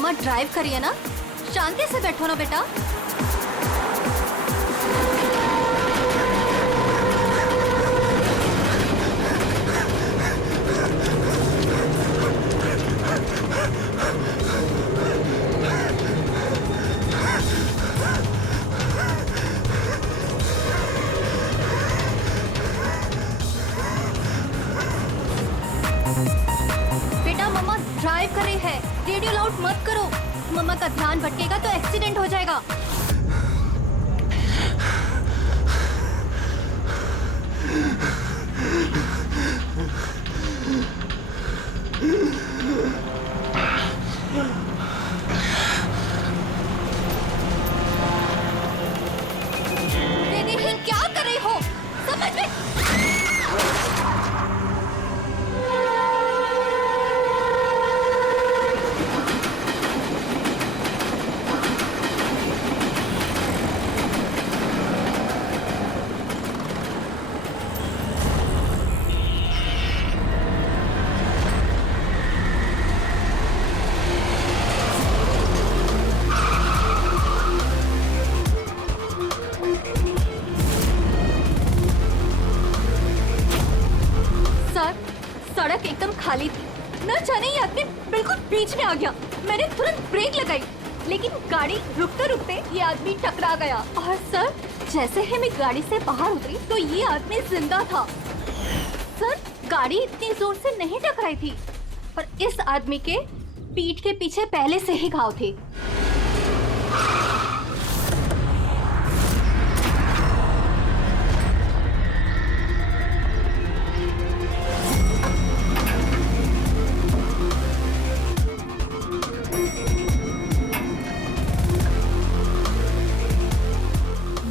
मम्मा drive करिए ना, शांति से बैठो ना बेटा। बेटा मम्मा ड्राइव कर रही है, रेडियो लाउड मत करो, मम्मा का ध्यान भटकेगा तो एक्सीडेंट हो जाएगा। दीदी क्या कर रही हो, समझ में? सड़क एकदम खाली थी, न जाने ये आदमी बिल्कुल बीच में आ गया। मैंने तुरंत ब्रेक लगाई, लेकिन गाड़ी रुकते रुकते ये आदमी टकरा गया। और सर, जैसे ही मैं गाड़ी से बाहर उतरी तो ये आदमी जिंदा था। सर, गाड़ी इतनी जोर से नहीं टकराई थी, पर इस आदमी के पीठ के पीछे पहले से ही घाव थे।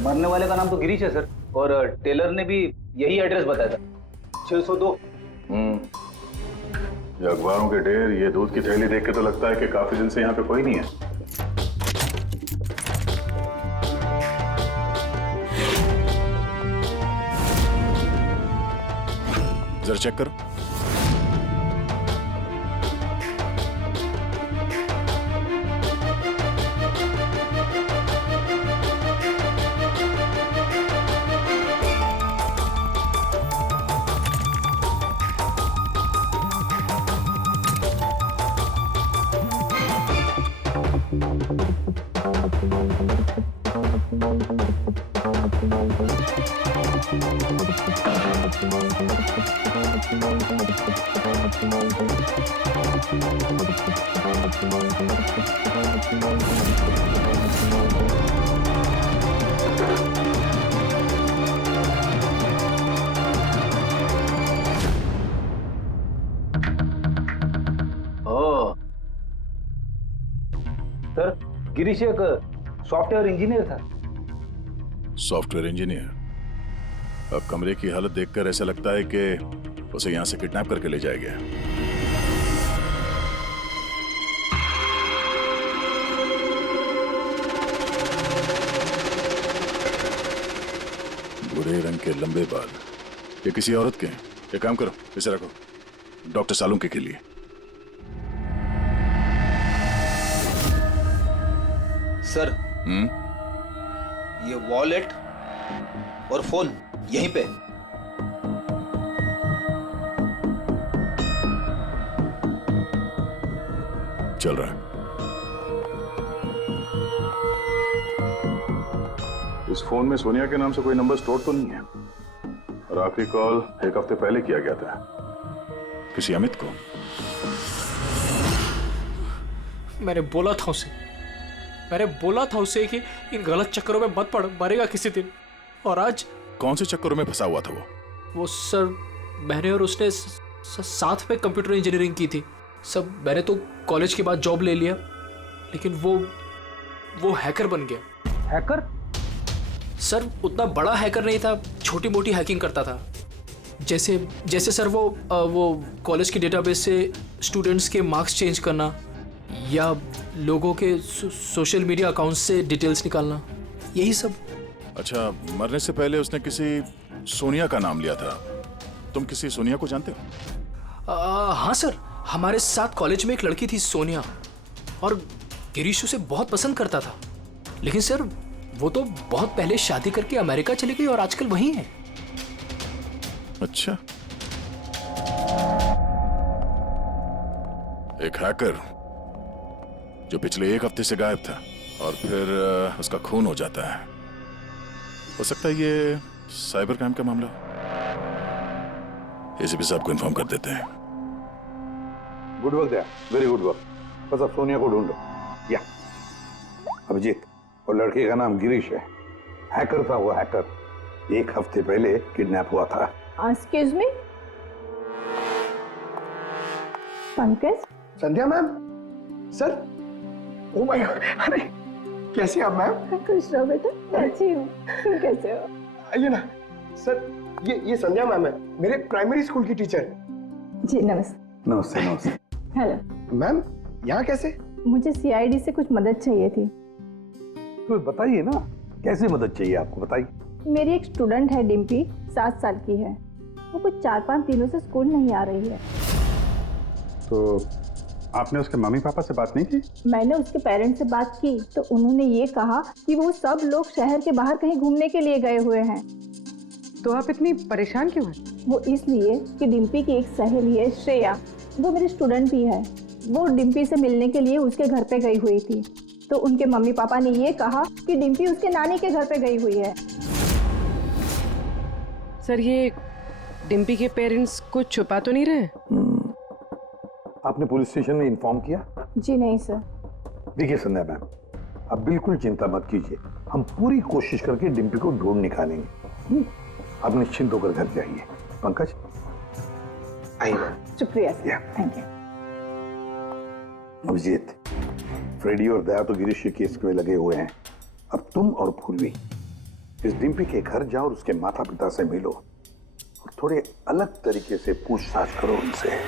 मरने वाले का नाम तो गिरीश है सर, और टेलर ने भी यही एड्रेस बताया था, 602। ये अखबारों के ढेर, ये दूध की थैली देख के तो लगता है कि काफी दिन से यहाँ पे कोई नहीं है। जरा चेक करो। सर, गिरीश एक सॉफ्टवेयर इंजीनियर था। Software engineer? अब कमरे की हालत देखकर ऐसा लगता है कि उसे यहां से किडनैप करके ले जाया गया। भूरे रंग के लंबे बाल, ये किसी औरत के हैं। एक काम करो, इसे रखो डॉक्टर सालुंके के लिए। सर, ये वॉलेट और फोन यहीं पे। चल रहा है। इस फोन में सोनिया के नाम से कोई नंबर स्टोर तो नहीं है, और आखिरी कॉल एक हफ्ते पहले किया गया था, किसी अमित को। मैंने बोला था उसे कि इन गलत चक्करों में मत पड़, मरेगा किसी दिन। और आज कौन से चक्करों में फंसा हुआ था वो सर, मैंने और उसने साथ में कंप्यूटर इंजीनियरिंग की थी सब। मैंने तो कॉलेज के बाद जॉब ले लिया, लेकिन वो हैकर बन गया। हैकर? सर, उतना बड़ा हैकर नहीं था, छोटी मोटी हैकिंग करता था। जैसे सर वो कॉलेज के डेटाबेस से स्टूडेंट्स के मार्क्स चेंज करना, या लोगों के सोशल मीडिया अकाउंट से डिटेल्स निकालना, यही सब। अच्छा, मरने से पहले उसने किसी सोनिया का नाम लिया था। तुम किसी सोनिया को जानते हो? हाँ सर, हमारे साथ कॉलेज में एक लड़की थी सोनिया, और गिरीश उसे बहुत पसंद करता था, लेकिन सर वो तो बहुत पहले शादी करके अमेरिका चली गई और आजकल वहीं है। अच्छा, एक हैकर जो पिछले 1 हफ्ते से गायब था और फिर उसका खून हो जाता है। हो सकता है ये साइबर क्राइम का मामला हो। एसीपी साहब को इन्फॉर्म कर देते हैं। Good work there, very good work. बस अब सोनिया को ढूंढो। या अभिजीत, और लड़के का नाम गिरीश है। हैकर था वो, हैकर 1 हफ्ते पहले किडनैप हुआ था। Excuse me, Pankaj. Sandhya ma'am, sir. Oh my God, अरे कैसे आप मैम? खुश रहो बेटा, अच्छी हूँ, तुम कैसे हो? आइए ना सर, ये संध्या मैम है, मेरे प्राइमरी स्कूल की टीचर। जी नमस्ते। नमस्ते नमस्ते। हेलो मैम, यहाँ कैसे? मुझे सीआईडी से कुछ मदद चाहिए थी। तो बताइए ना, कैसे मदद चाहिए आपको, बताइए। मेरी एक स्टूडेंट है डिम्पी, 7 साल की है। वो कुछ 4-5 दिनों से स्कूल नहीं आ रही है। तो आपने उसके मम्मी पापा से बात नहीं की? मैंने उसके पेरेंट्स से बात की तो उन्होंने ये कहा कि वो सब लोग शहर के बाहर कहीं घूमने के लिए गए हुए हैं। तो आप इतनी परेशान क्यों हैं? वो इसलिए कि डिम्पी की एक सहेली है श्रेया, वो मेरी स्टूडेंट भी है। वो डिम्पी से मिलने के लिए उसके घर पे गई हुई थी, तो उनके मम्मी पापा ने ये कहा कि डिम्पी उसके नानी के घर पे गई हुई है। सर, ये डिम्पी के पेरेंट्स कुछ छुपा तो नहीं रहे? आपने पुलिस स्टेशन में इन्फॉर्म किया? जी नहीं सर। देखिए संध्या मैम, अब बिल्कुल चिंता मत कीजिए, हम पूरी कोशिश करके डिम्पी को ढूंढ निकालेंगे। आप निश्चिंत होकर घर जाइए। पंकज, आइए मैम। शुक्रिया sir, Yeah. Thank you. Abhijeet, Freddy और दया तो गिरीश के केस में लगे हुए हैं। अब तुम और पूर्वी इस डिम्पी के घर जाओ और उसके माता पिता से मिलो और थोड़े अलग तरीके से पूछताछ करो उनसे।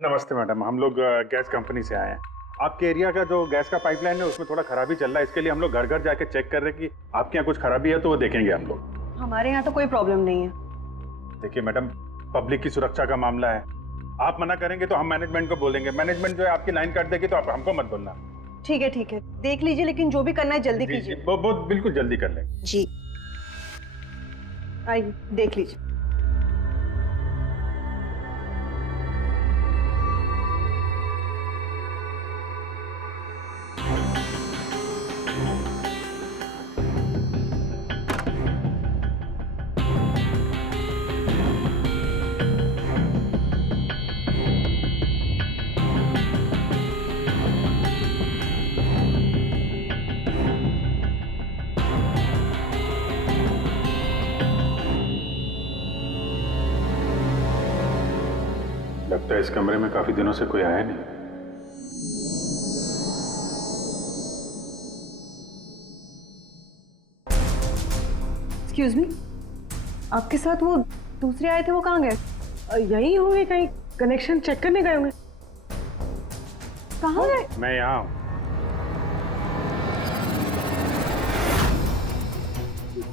नमस्ते मैडम, हम लोग गैस कंपनी से आए हैं। आपके एरिया का जो गैस का पाइपलाइन है उसमें थोड़ा खराबी चल रहा है, इसके लिए हम लोग घर घर जाके चेक कर रहे हैं कि आपके यहाँ कुछ खराबी है तो वो देखेंगे हम लोग। हमारे यहाँ तो कोई प्रॉब्लम नहीं है। देखिए मैडम, पब्लिक की सुरक्षा का मामला है, आप मना करेंगे तो हम मैनेजमेंट को बोलेंगे, मैनेजमेंट जो है आपकी लाइन काट देगी तो आप हमको मत बोलना। ठीक है, देख लीजिए, लेकिन जो भी करना है जल्दी कीजिए। वो बिल्कुल जल्दी कर लेंगे। जी, आइए देख लीजिए। लगता है इस कमरे में काफी दिनों से कोई आया नहीं। एक्सक्यूज मी, आपके साथ वो दूसरे आए थे, वो कहाँ गए? यही होंगे, कहीं कनेक्शन चेक करने गए होंगे। कहाँ गए? मैं यहाँ हूँ।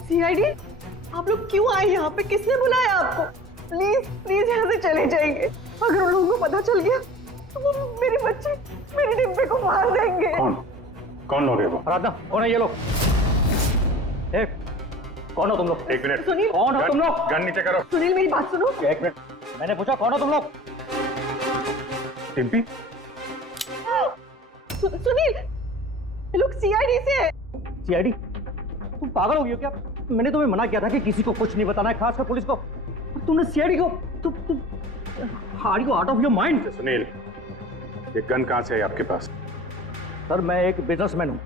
सीआईडी, आप लोग क्यों आए यहाँ पे? किसने बुलाया आपको? प्लीज प्लीज यहाँ से चले जाइए। अगर उन लोगों को पता चल गया तो वो मेरे बच्चे, मेरे डिब्बे को मार देंगे। कौन लोग है वो? आराधना, कौन है ये लोग? कौन हो तुम लोग? एक मिनट, सुनील, कौन हो तुम लोग? गन नीचे करो। सुनील मेरी बात सुनो। एक मिनट, मैंने पूछा कौन हो तुम लोग? डिम्पी, सुनील, ये लोग सीआईडी से है। सीआईडी? तुम पागल हो गई हो क्या? मैंने तुम्हें मना किया था कि किसी को कुछ नहीं बताना है, खासकर पुलिस को। तुमने सीआईडी को, तुम are you out of your mind? Sunil, ये गन कहाँ से है आपके पास? सर, मैं एक बिजनेसमैन हूँ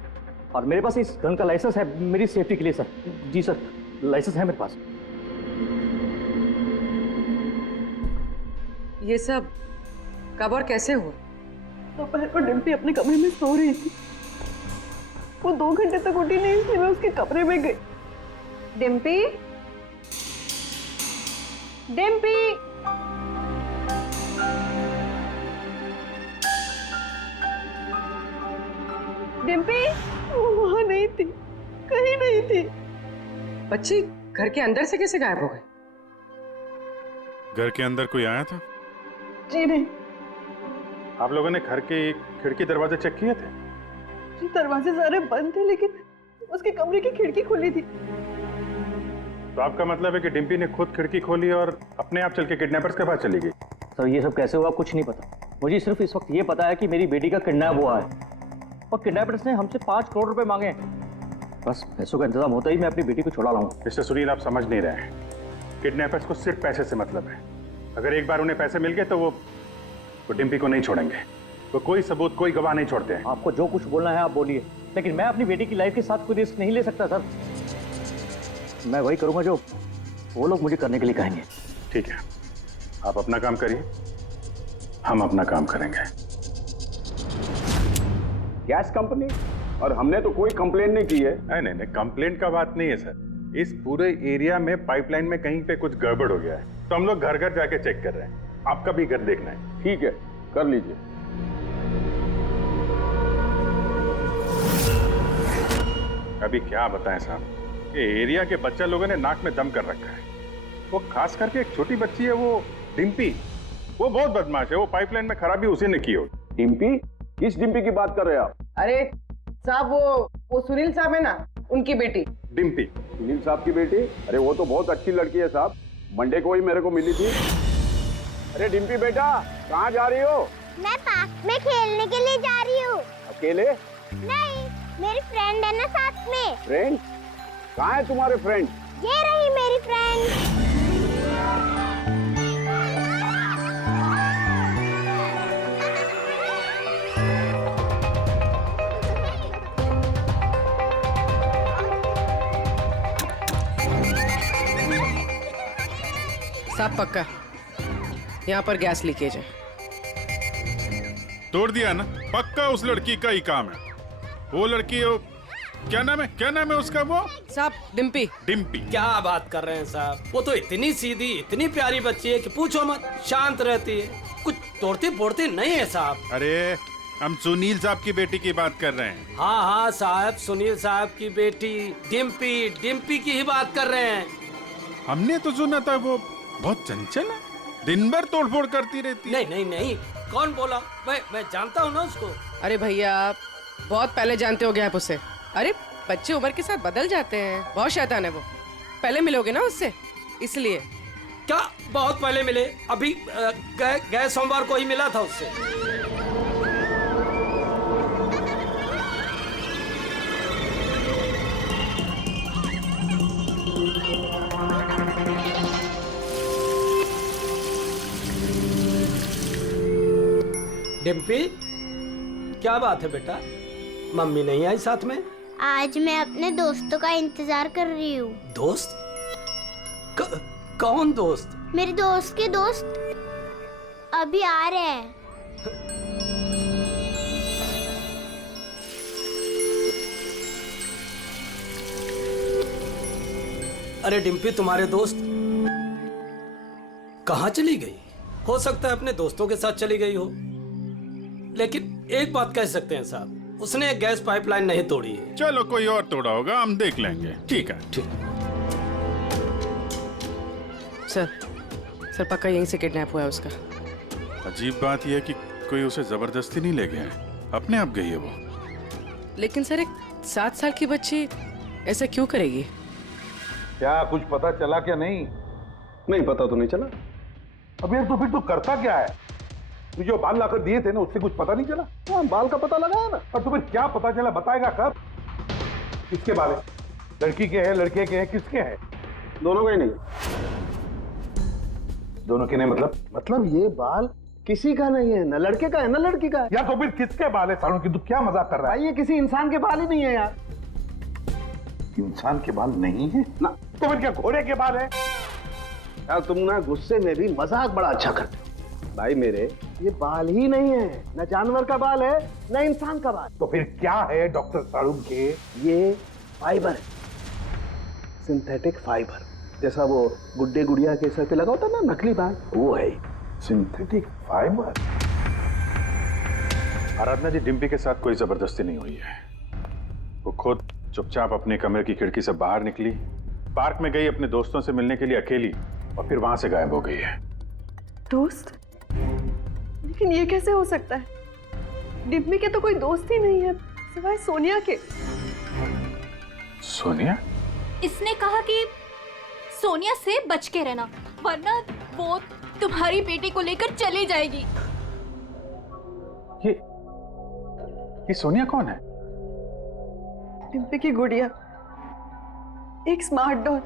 और मेरे पास इस गन का लाइसेंस है, मेरी सेफ्टी के लिए सर। जी सर, लाइसेंस है मेरे पास। ये सब कब और कैसे हुआ? दोपहर को डिम्पी अपने कमरे में सो रही थी, वो 2 घंटे तक उठी नहीं, इसलिए मैं उसके कमरे में गई। डिम्पी, डिम्पी, डिम्पी, वो वहां नहीं थी, कहीं नहीं थी। बच्ची घर के अंदर से कैसे गायब हो गई? घर के अंदर कोई आया था? जी नहीं। आप लोगों ने घर के खिड़की दरवाजे चेक किए थे? जी दरवाजे सारे बंद थे, लेकिन उसके कमरे की खिड़की खुली थी। तो आपका मतलब है कि डिम्पी ने खुद खिड़की खोली और अपने आप चल के किडनैपर्स के पास चली गई? सर ये सब कैसे हुआ कुछ नहीं पता। मुझे सिर्फ इस वक्त ये पता है कि मेरी बेटी का किडनैप हुआ है और किडनैपर्स ने हमसे 5 करोड़ रुपए मांगे हैं। बस पैसों का इंतजाम होता ही मैं अपनी बेटी को छुड़ा लाऊंगा। मिस्टर सुनील, आप समझ नहीं रहे हैं। किडनैपर्स को सिर्फ पैसे से मतलब है। अगर एक बार उन्हें पैसे मिल गए तो वो डिम्पी को नहीं छोड़ेंगे। वो कोई सबूत, कोई गवाह नहीं छोड़ते हैं। आपको जो कुछ बोलना है आप बोलिए, लेकिन मैं अपनी बेटी की लाइफ के साथ कोई रिस्क नहीं ले सकता सर। मैं वही करूंगा जो वो लोग मुझे करने के लिए कहेंगे। ठीक है, आप अपना काम करिए, हम अपना काम करेंगे। Gas company? और हमने तो कोई कंप्लेन नहीं की है। नहीं नहीं, कंप्लेंट का बात नहीं है सर। इस पूरे एरिया में पाइपलाइन में कहीं पे कुछ गड़बड़ हो गया है, तो हम लोग घर घर जाके चेक कर रहे हैं। आपका भी घर देखना है। ठीक है, कर लीजिए। अभी क्या बताएं साहब, ये एरिया के बच्चा लोगों ने नाक में दम कर रखा है। वो खास करके एक छोटी बच्ची है, वो डिम्पी, वो बहुत बदमाश है। वो पाइपलाइन में खराबी उसी ने की होगी। डिम्पी? किस डिम्पी की बात कर रहे हैं आप? अरे साहब, वो सुनील साहब है ना, उनकी बेटी। डिम्पी? सुनील साहब की बेटी? अरे वो तो बहुत अच्छी लड़की है साहब, मंडे को ही मेरे को मिली थी। अरे डिम्पी बेटा, कहाँ जा रही हो? मैं पार्क में खेलने के लिए जा रही हूँ। अकेले? नहीं, मेरी फ्रेंड है ना साथ में। फ्रेंड? कहाँ है तुम्हारे फ्रेंड? ये रही मेरी फ्रेंड। साहब पक्का यहाँ पर गैस लीकेज है। तोड़ दिया ना, पक्का उस लड़की का ही काम है। वो लड़की, क्या नाम है उसका? वो साहब डिम्पी। डिम्पी? क्या बात कर रहे हैं साहब, वो तो इतनी सीधी, इतनी प्यारी बच्ची है कि पूछो मत। शांत रहती है, कुछ तोड़ती फोड़ती नहीं है साहब। अरे हम सुनील साहब की बेटी की बात कर रहे हैं। हाँ साहब, सुनील साहब की बेटी डिम्पी की ही बात कर रहे हैं। हमने तो सुना था वो बहुत चंचल है, दिन भर तोड़फोड़ करती रहती है। नहीं, कौन बोला? मैं जानता हूँ ना उसको। अरे भैया, आप बहुत पहले जानते हो गया आप उससे। अरे बच्चे उम्र के साथ बदल जाते हैं, बहुत शैतान है वो। पहले मिलोगे ना उससे, इसलिए। क्या बहुत पहले मिले? अभी गए सोमवार को ही मिला था उससे। डिम्पी, क्या बात है बेटा, मम्मी नहीं आई साथ में? आज मैं अपने दोस्तों का इंतजार कर रही हूँ। दोस्त? कौन दोस्त? मेरे दोस्त के दोस्त अभी आ रहे हैं। अरे डिम्पी, तुम्हारे दोस्त कहाँ चली गई? हो सकता है अपने दोस्तों के साथ चली गई हो, लेकिन एक बात कह सकते हैं साहब, उसने गैस पाइपलाइन नहीं तोड़ी है। चलो कोई और तोड़ा होगा, हम देख लेंगे। ठीक है। सर पक्का यहीं से किडनैप हुआ है उसका। अजीब बात यह है कि कोई उसे जबरदस्ती नहीं ले गया है, अपने आप गई है वो। लेकिन सर, एक 7 साल की बच्ची ऐसा क्यों करेगी? क्या कुछ पता चला क्या? नहीं पता तो नहीं चला। अब यार तो फिर तू करता क्या है? तू जो बाल लाकर दिए थे ना, उससे कुछ पता नहीं चला? हाँ, बाल का पता लगाया ना। और तुम्हें क्या पता चला, बताएगा कब? किसके बाल है? लड़की के हैं, लड़के के हैं, किसके हैं? दोनों के नहीं। दोनों के नहीं मतलब ये बाल किसी का नहीं है, ना लड़के का है ना लड़की का है। यार तो फिर किसके बाल है सालों की? तू क्या मजाक कर रहा है? ये किसी इंसान के बाल ही नहीं है यार। इंसान के बाल नहीं है ना, तो फिर क्या घोड़े के बाल है? यार तुम ना गुस्से में भी मजाक बड़ा अच्छा करते हो। भाई मेरे, ये बाल ही नहीं है, न जानवर का बाल है न इंसान का बाल। तो फिर क्या है डॉक्टर साड़ू के? ये फाइबर है, सिंथेटिक फाइबर। जैसा वो गुड्डे गुड़िया के सर पे लगा होता ना नकली बाल, वो है सिंथेटिक फाइबर। आराधना जी, डिम्पी के साथ कोई जबरदस्ती नहीं हुई है। वो खुद चुपचाप अपने कमरे की खिड़की से बाहर निकली, पार्क में गई अपने दोस्तों से मिलने के लिए अकेली, और फिर वहां से गायब हो गई है। दोस्त? लेकिन ये कैसे हो सकता है? डिम्पी के तो कोई दोस्त ही नहीं है सिवाय सोनिया के। सोनिया? इसने कहा कि सोनिया से बच के रहना, वरना वो तुम्हारी बेटी को लेकर चली जाएगी। ये सोनिया कौन है? डिम्पी की गुड़िया, एक स्मार्ट डॉल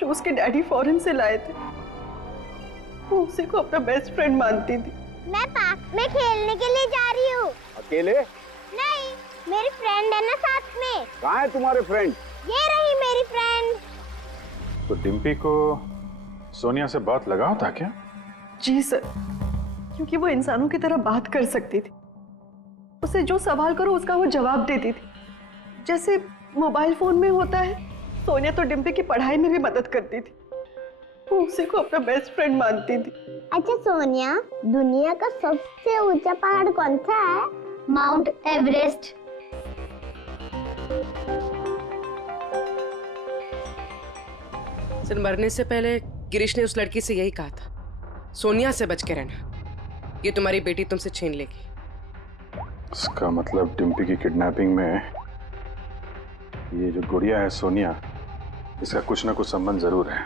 जो उसके डैडी फॉरेन से लाए थे। वो उसी को अपना बेस्ट फ्रेंड मानती थी। मैं पार्क में खेलने के लिए जा रही हूँ। अकेले? नहीं, मेरी फ्रेंड है ना साथ में। कहाँ है तुम्हारे फ्रेंड? ये रही मेरी फ्रेंड। तो डिम्पी को सोनिया से बहुत लगाव था क्या? जी सर, क्योंकि वो इंसानों की तरह बात कर सकती थी। उसे जो सवाल करो उसका वो जवाब देती थी, जैसे मोबाइल फोन में होता है। सोनिया तो डिम्पी की पढ़ाई में भी मदद करती थी। वो उसी को अपना बेस्ट फ्रेंड मानती थी। अच्छा सोनिया, दुनिया का सबसे ऊंचा पहाड़ कौन सा है? Mount Everest. सर, मरने से पहले गिरीश ने उस लड़की से यही कहा था, सोनिया से बच के रहना, ये तुम्हारी बेटी तुमसे छीन लेगी। इसका मतलब डिम्पी की किडनैपिंग में ये जो गुड़िया है सोनिया, इसका कुछ ना कुछ संबंध जरूर है।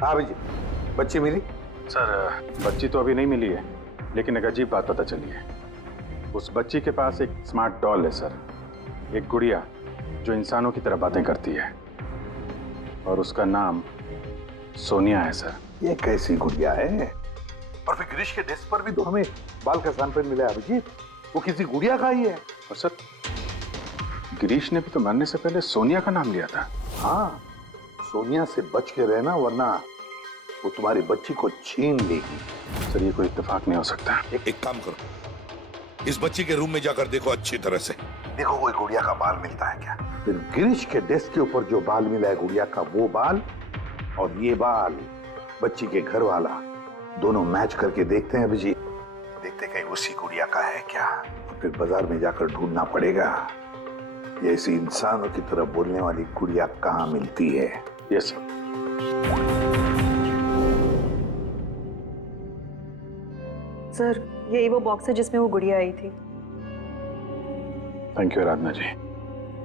हाँ भैया, बच्ची मिली? सर, बच्ची तो अभी नहीं मिली है, लेकिन एक अजीब बात पता चली है। उस बच्ची के पास एक स्मार्ट डॉल है सर, एक गुड़िया जो इंसानों की तरह बातें करती है, और उसका नाम सोनिया है सर। ये कैसी गुड़िया है? और फिर गिरीश के डेस्क पर भी तो हमें बाल का सैंपल मिला है अभिजीत, वो किसी गुड़िया का ही है। और सर, गिरीश ने भी तो मरने से पहले सोनिया का नाम लिया था। हाँ, सोनिया से बच के रहना, वरना वो तुम्हारी बच्ची को छीन लेगी। सर, ये कोई इत्तेफाक नहीं हो सकता। एक काम करो, इस बच्ची के रूम में जाकर देखो अच्छी तरह से। देखो कोई गुड़िया का बाल मिलता है क्या। फिर गिरीश के डेस्क के ऊपर जो बाल मिला है गुड़िया का, वो बाल और ये बाल बच्ची के घर वाला, दोनों मैच करके देखते हैं अभिजीत। देखते कहीं उसी गुड़िया का है क्या। और फिर बाजार में जाकर ढूंढना पड़ेगा ये ऐसी इंसानों की तरह बोलने वाली गुड़िया कहाँ मिलती है। Yes sir. सर, यही वो बॉक्स है जिसमें वो गुड़िया आई थी। थैंक यू आराधना जी।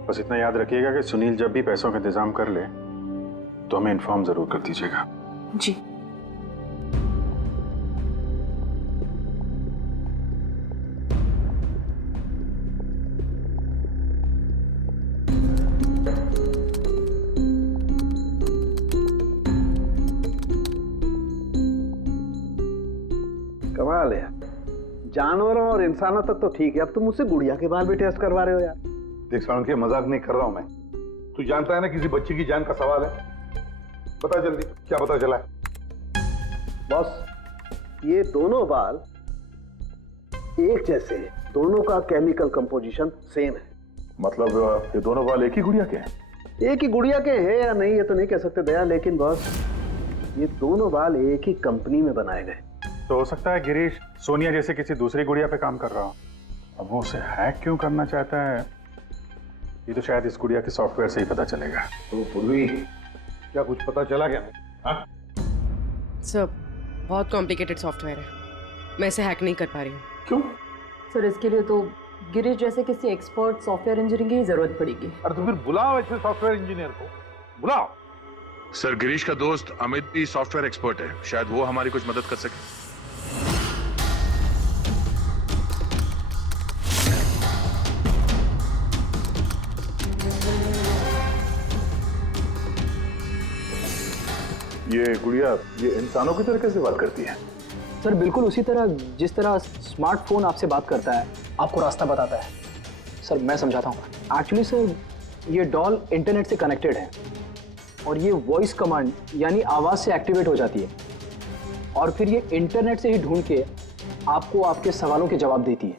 बस इतना याद रखिएगा कि सुनील जब भी पैसों का इंतजाम कर ले तो हमें इन्फॉर्म जरूर कर दीजिएगा। जी। कमाल है, जानवरों और इंसानों तक तो ठीक है, अब तुम मुझसे गुड़िया के बाल भी टेस्ट करवा रहे हो यार। देख साउंड के मजाक नहीं कर रहा हूं मैं। तू जानता है ना किसी बच्ची की जान का सवाल है। बता जल्दी, क्या पता चला है? बॉस, ये दोनों बाल एक जैसे हैं, दोनों का केमिकल कंपोजिशन सेम है। मतलब ये दोनों बाल एक ही गुड़िया के हैं? एक ही गुड़िया के हैं या नहीं ये तो नहीं कह सकते दया, लेकिन बॉस ये दोनों बाल एक ही कंपनी में बनाए गए। तो हो सकता है गिरीश सोनिया जैसे किसी दूसरी गुड़िया पे काम कर रहा हो। अब वो उसे हैक क्यों करना चाहता है, ये तो शायद इस गुड़िया के सॉफ्टवेयर से ही पता चलेगा। तो पूर्वी, क्या कुछ पता चला क्या? हाँ? सर, बहुत कॉम्प्लिकेटेड सॉफ्टवेयर है, मैं इसे हैक नहीं कर पा रही हूँ। क्यों? सर, इसके लिए तो गिरीश जैसे किसी एक्सपर्ट सॉफ्टवेयर इंजीनियर की जरूरत पड़ेगी। अरे तो फिर बुलाओ ऐसे सॉफ्टवेयर इंजीनियर को, बुलाओ। सर, गिरीश का दोस्त अमित भी सॉफ्टवेयर एक्सपर्ट है, शायद वो हमारी कुछ मदद कर सके। ये गुड़िया ये इंसानों की तरह कैसे बात करती है? सर, बिल्कुल उसी तरह जिस तरह स्मार्टफोन आपसे बात करता है, आपको रास्ता बताता है। सर, मैं समझाता हूँ। एक्चुअली सर, ये डॉल इंटरनेट से कनेक्टेड है और ये वॉइस कमांड यानी आवाज़ से एक्टिवेट हो जाती है और फिर ये इंटरनेट से ही ढूंढ के आपको आपके सवालों के जवाब देती है।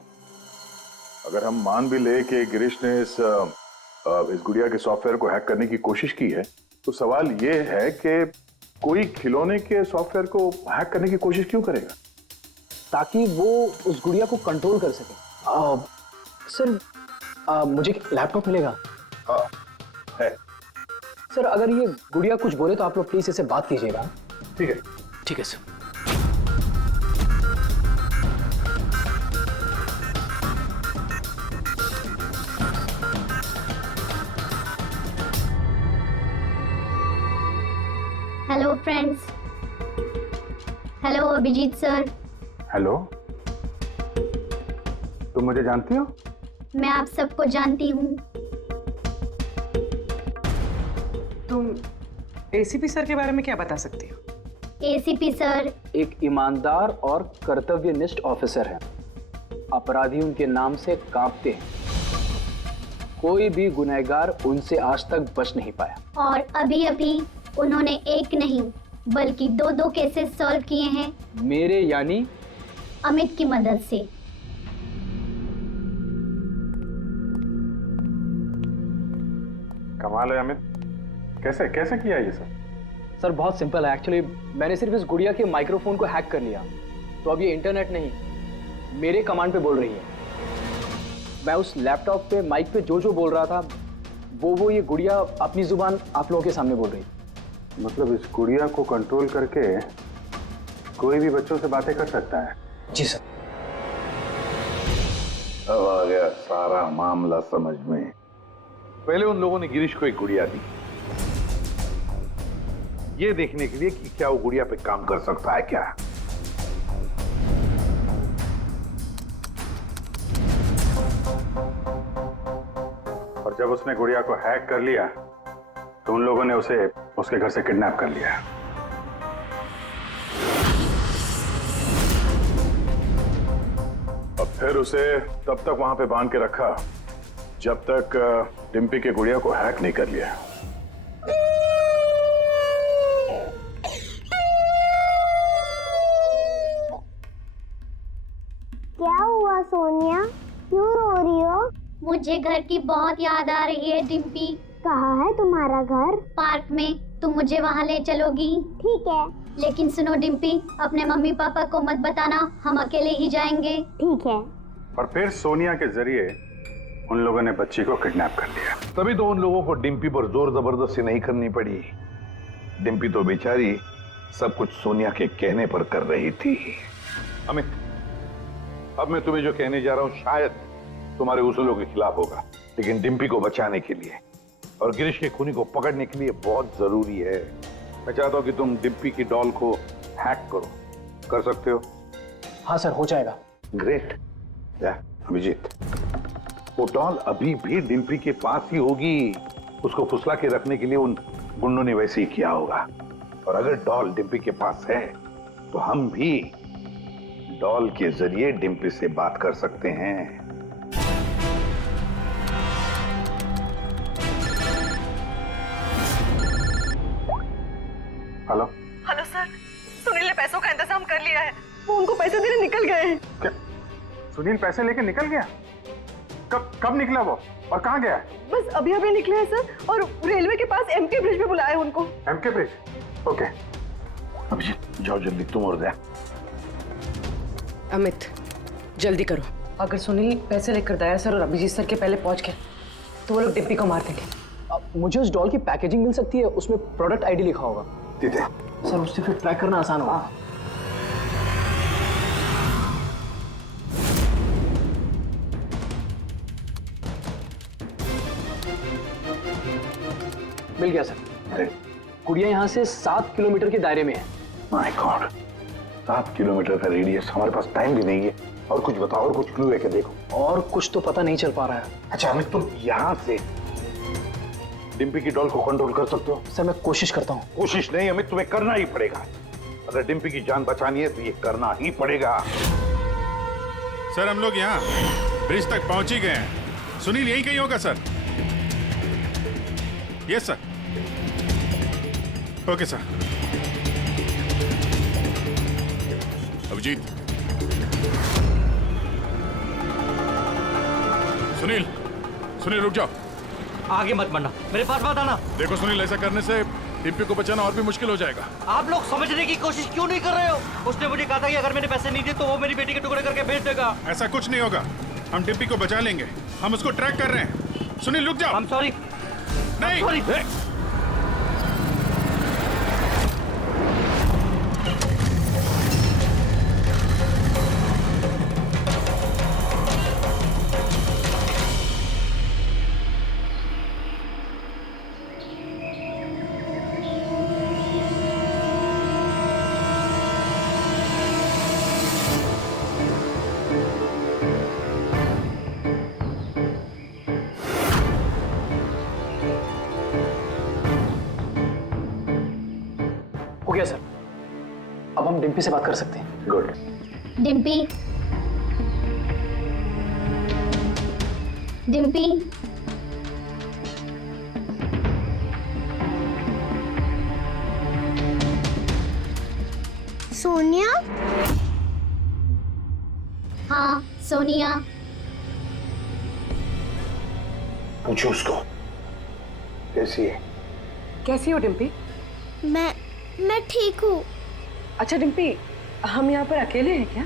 अगर हम मान भी ले कि गिरीश ने इस गुड़िया के सॉफ्टवेयर को हैक करने की कोशिश की है, तो सवाल ये है कि कोई खिलौने के सॉफ्टवेयर को हैक करने की कोशिश क्यों करेगा? ताकि वो उस गुड़िया को कंट्रोल कर सके। सर मुझे लैपटॉप मिलेगा? है। सर अगर ये गुड़िया कुछ बोले तो आप लोग प्लीज इसे बात कीजिएगा। ठीक है। ठीक है sir. Hello friends. Hello Abhijeet sir. Hello, तुम मुझे जानती हो? मैं आप सबको जानती हूँ। तुम एसीपी सर के बारे में क्या बता सकती हो? एसीपी सर एक ईमानदार और कर्तव्यनिष्ठ ऑफिसर हैं। अपराधी उनके नाम से कांपते हैं। कोई भी गुनहगार उनसे आज तक बच नहीं पाया। और अभी अभी उन्होंने एक नहीं बल्कि दो केसेस सॉल्व किए हैं मेरे यानी अमित की मदद से। कमाल है अमित, कैसे कैसे किया ये सब? सर बहुत सिंपल है एक्चुअली। मैंने सिर्फ इस गुड़िया के माइक्रोफोन को हैक कर लिया, तो अब ये इंटरनेट नहीं मेरे कमांड पे बोल रही है। मैं उस लैपटॉप पे माइक पे जो बोल रहा था वो ये गुड़िया अपनी जुबान आप लोगों के सामने बोल रही। मतलब इस गुड़िया को कंट्रोल करके कोई भी बच्चों से बातें कर सकता है? जी सर। अब आ गया सारा मामला समझ में। पहले उन लोगों ने गिरीश को एक गुड़िया दी, ये देखने के लिए कि क्या वो गुड़िया पे काम कर सकता है क्या। और जब उसने गुड़िया को हैक कर लिया तो उन लोगों ने उसे उसके घर से किडनैप कर लिया। और फिर उसे तब तक वहां पे बांध के रखा जब तक डिम्पी के गुड़िया को हैक नहीं कर लिया। क्या हुआ सोनिया, क्यों रो रही हो? मुझे घर की बहुत याद आ रही है डिम्पी। कहाँ है तुम्हारा घर? पार्क में। तुम मुझे वहाँ ले चलोगी? ठीक है। लेकिन सुनो डिम्पी, अपने मम्मी पापा को मत बताना, हम अकेले ही जाएंगे। ठीक है। और फिर सोनिया के जरिए उन लोगों ने बच्ची को किडनैप कर लिया। तभी तो उन लोगों को डिम्पी पर जोर जबरदस्ती नहीं करनी पड़ी। डिम्पी तो बेचारी सब कुछ सोनिया के कहने पर कर रही थी। अमित, अब मैं तुम्हें जो कहने जा रहा हूं शायद तुम्हारे उसूलों के खिलाफ होगा, लेकिन डिम्पी को बचाने के लिए और गिरीश के खूनी को पकड़ने के लिए बहुत जरूरी है। मैं चाहता हूं कि तुम डिम्पी की डॉल को हैक करो। कर सकते हो? हाँ सर, हो जाएगा। ग्रेट। अभिजीत, वो डॉल अभी भी डिम्पी के पास ही होगी। उसको फुसला के रखने के लिए उन गुंडों ने वैसे ही किया होगा। और अगर डॉल डिम्पी के पास है तो हम भी डॉल के जरिए डिम्पी से बात कर सकते हैं। हेलो हेलो सर, सुनील ने पैसों का इंतजाम कर लिया है। वो उनको पैसे देने निकल गए हैं। क्या सुनील पैसे लेके निकल गया? कब निकला वो और कहाँ गया? बस अभी अभी निकले हैं सर, और रेलवे के पास एमके ब्रिज पे बुलाया है उनको। MK bridge? ओके। अभिजीत जाओ जल्दी, तुम और दया। अमित जल्दी करो। अगर सुनील पैसे लेकर दया सर और अभिजीत सर के पहले पहुंच गए तो वो लोग डिम्पी को मार देंगे। मुझे उस डॉल की पैकेजिंग मिल सकती है, उसमें प्रोडक्ट आईडी लिखा होगा। सर उससे फिर ट्रैक करना आसान होगा। मिल गया सर। गुड़िया यहाँ से 7 किलोमीटर के दायरे में है। माय गॉड, 7 किलोमीटर का रेडियस। हमारे पास टाइम भी नहीं है। और कुछ बताओ, और कुछ क्लू है क्या? देखो और कुछ तो पता नहीं चल पा रहा है। अच्छा अमित, तुम यहाँ से डिम्पी की डॉल को कंट्रोल कर सकते हो? सर मैं कोशिश करता हूँ। कोशिश नहीं अमित, तुम्हें करना ही पड़ेगा। अगर डिम्पी की जान बचानी है तो ये करना ही पड़ेगा। सर हम लोग यहाँ ब्रिज तक पहुंच ही गए हैं। सुनील यहीं कहीं होगा sir. Yes sir. Okay sir. Abhijeet, Sunil, Sunil रुक जाओ। आगे मत बढ़ना, मेरे पास मत आना। देखो सुनील, ऐसा करने से डिम्पी को बचाना और भी मुश्किल हो जाएगा। आप लोग समझने की कोशिश क्यों नहीं कर रहे हो? उसने मुझे कहा था कि अगर मैंने पैसे नहीं दिए तो वो मेरी बेटी के टुकड़े करके भेज देगा। ऐसा कुछ नहीं होगा, हम डिम्पी को बचा लेंगे, हम उसको ट्रैक कर रहे हैं। सुनील रुक जाओ। I'm sorry। नहीं। I'm sorry। हो गया सर, अब हम डिम्पी से बात कर सकते हैं। गुड। डिम्पी, डिम्पी, सोनिया? हाँ, सोनिया। पूछो उसको कैसी है। कैसी हो डिम्पी? मैं ठीक हूँ। अच्छा डिम्पी, हम यहाँ पर अकेले हैं क्या?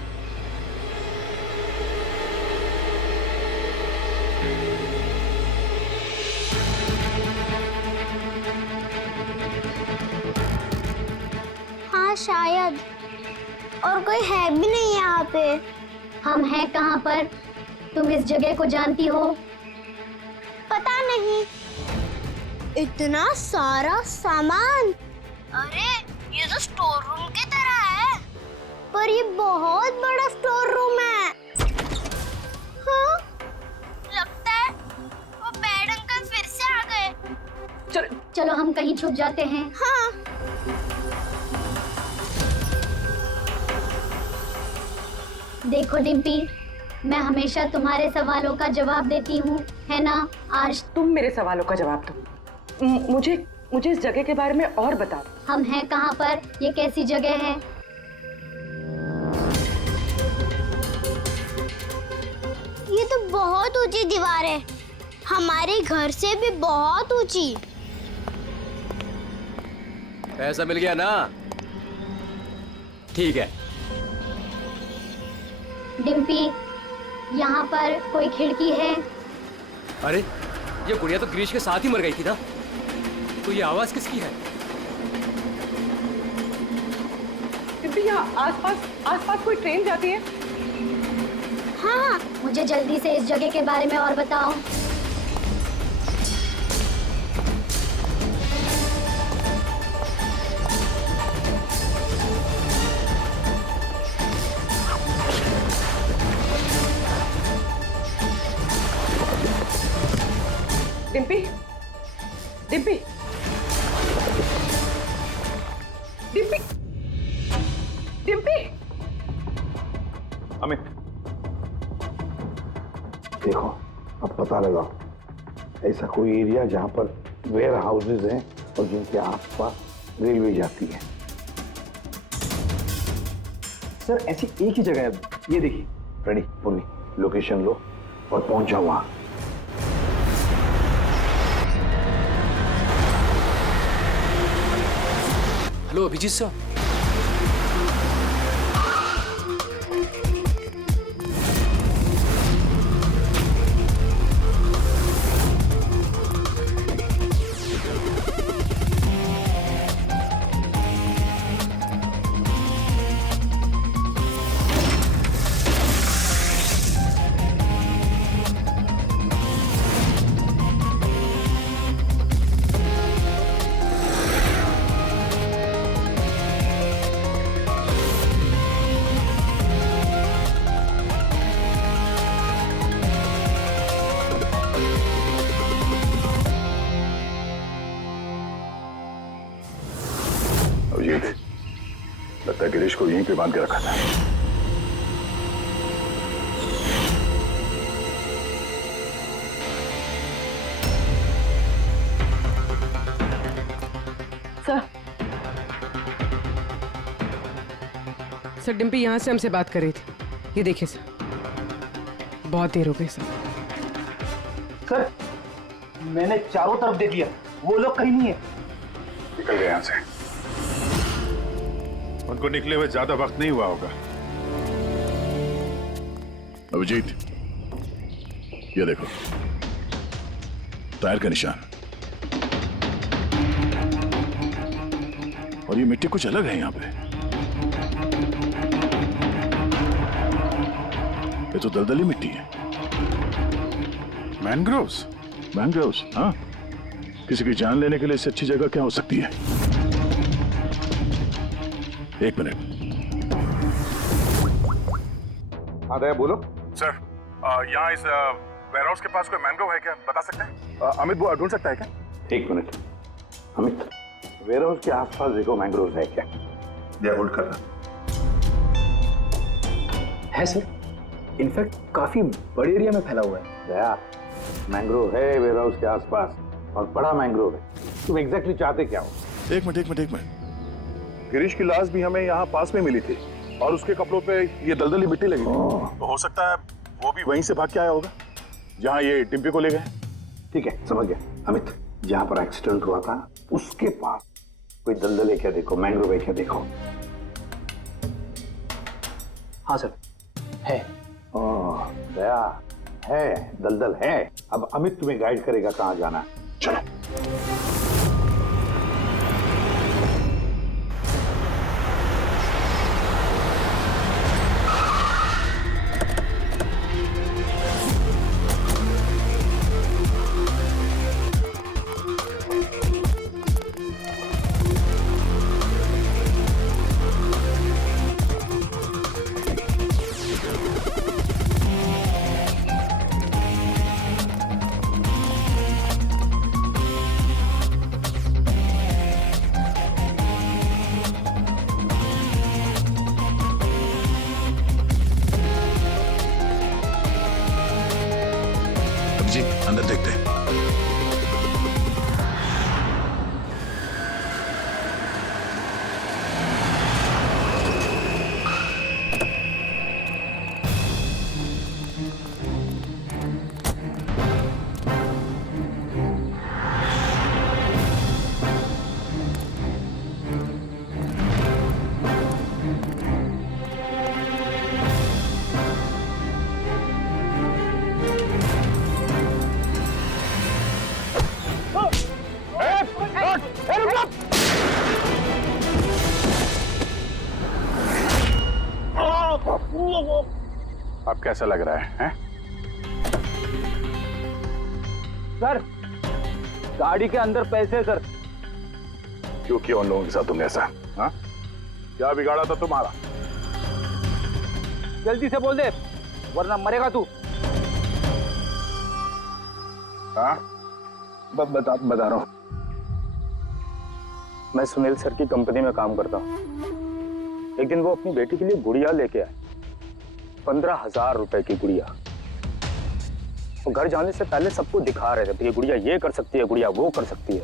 हाँ शायद, और कोई है भी नहीं यहाँ पे। हम हैं कहाँ पर? तुम इस जगह को जानती हो? पता नहीं। इतना सारा सामान। अरे ये तो स्टोर रूम की तरह है। पर ये बहुत बड़ा स्टोर रूम है। हाँ, लगता है वो बैड अंकल फिर से आ गए। चलो हम कहीं छुप जाते हैं। हाँ। देखो डिम्पी, मैं हमेशा तुम्हारे सवालों का जवाब देती हूँ, है ना? आज तुम मेरे सवालों का जवाब दो। मुझे इस जगह के बारे में और बताओ। हम हैं कहाँ पर? ये कैसी जगह है? ये तो बहुत ऊंची दीवार है, हमारे घर से भी बहुत ऊंची। पैसा मिल गया ना? ठीक है। डिम्पी, यहाँ पर कोई खिड़की है? अरे ये गुड़िया तो गिरीश के साथ ही मर गई थी ना, तो ये आवाज किसकी है? डिम्पी, यहाँ आसपास कोई ट्रेन जाती है? हाँ, मुझे जल्दी से इस जगह के बारे में और बताओ। डिम्पी, डिम्पी, डिम्पी, डिम्पी। अमित, देखो अब पता लगाओ ऐसा कोई एरिया जहां पर वेयर हाउसेज हैं और जिनके आसपास रेलवे जाती है। सर ऐसी एक ही जगह है, ये देखिए। रेडी पुन्नी, लोकेशन लो और पहुंच जाओ वहां। Hello Abhijeet sir. अभिजीत, लगता है गिरीश को यहीं पे बांध के रखा था। सर डिम्पी यहाँ से हमसे बात कर रही थी। ये देखिए सर, बहुत देर हो गई सर। सर मैंने चारों तरफ देख लिया, वो लोग कहीं नहीं है। निकल गए यहाँ से। उनको निकले हुए ज्यादा वक्त नहीं हुआ होगा। अभिजीत, ये देखो टायर का निशान, और ये मिट्टी कुछ अलग है यहाँ पे। ये तो दलदली मिट्टी है। मैनग्रोव्स। मैनग्रोव्स, हाँ। किसी की जान लेने के लिए इससे अच्छी जगह क्या हो सकती है? एक मिनट। हाँ दया बोलो। सर, यहाँ इस वेयरहाउस के पास कोई मैंग्रोव है क्या, बता सकते हैं? अमित वो ढूंढ सकता है क्या? एक मिनट अमित, वेयरहाउस के आसपास देखो मैंग्रोव है क्या? दया होल्ड कर रहा है सर, इनफैक्ट काफी बड़े एरिया में फैला हुआ है। दया, मैंग्रोव है वेयरहाउस के आसपास और बड़ा मैंग्रोव है। तुम एग्जैक्टली चाहते क्या हो? एक मिनट। गिरीश की लाश भी हमें यहाँ पास में मिली थी और उसके कपड़ों पे ये दलदली मिट्टी लगी थी। तो हो सकता है वो भी वहीं से भाग के आया होगा जहाँ ये डिम्पी को ले गए। ठीक है, समझ गया अमित। जहाँ पर एक्सीडेंट हुआ था उसके पास कोई दलदल है क्या देखो, मैंग्रोव है क्या देखो। हाँ सर, है। ओह दया, है दलदल है। अब अमित तुम्हें गाइड करेगा कहाँ जाना है। चलो। अभिजीत, अंदर देखते हैं। अब कैसा लग रहा है, हैं? सर गाड़ी के अंदर पैसे है सर। क्यों किया उन लोगों के साथ तुमने ऐसा? हाँ, क्या बिगाड़ा था तुम्हारा? जल्दी से बोल दे वरना मरेगा तू। हाँ, बता रहा हूँ। मैं सुनील सर की कंपनी में काम करता हूँ। एक दिन वो अपनी बेटी के लिए गुड़िया लेके आए, 15,000 रुपए की गुड़िया। वो घर जाने से पहले सबको दिखा रहे थे, ये गुड़िया ये कर सकती है, गुड़िया वो कर सकती है।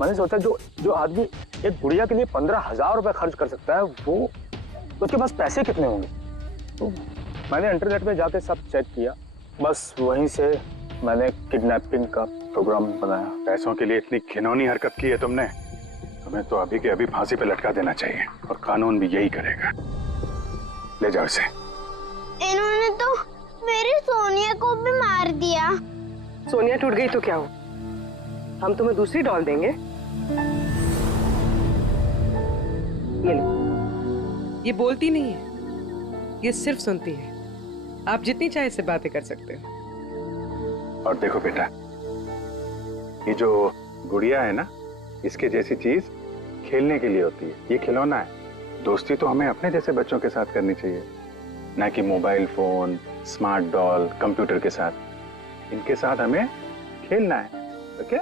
मैंने सोचा जो आदमी एक गुड़िया के लिए 15,000 रुपए खर्च कर सकता है, वो उसके पास पैसे कितने होंगे। तो मैंने इंटरनेट में जाके सब चेक किया, बस वहीं से मैंने किडनैपिंग का प्रोग्राम बनाया। पैसों के लिए इतनी घिनौनी हरकत की है तुमने, तुम्हें तो अभी के अभी फांसी पे लटका देना चाहिए और कानून भी यही करेगा। ले जाओ इसे। इन्होंने तो मेरी सोनिया को भी मार दिया। सोनिया टूट गई तो क्या हो, हम तुम्हें दूसरी डॉल देंगे। ये लो। ये बोलती नहीं है, ये सिर्फ सुनती है। आप जितनी चाहे इससे बातें कर सकते हो। और देखो बेटा, ये जो गुड़िया है ना, इसके जैसी चीज खेलने के लिए होती है। ये खिलौना है। दोस्ती तो हमें अपने जैसे बच्चों के साथ करनी चाहिए, ना कि mobile phone, smart doll, computer के साथ। इनके साथ हमें खेलना है, ओके?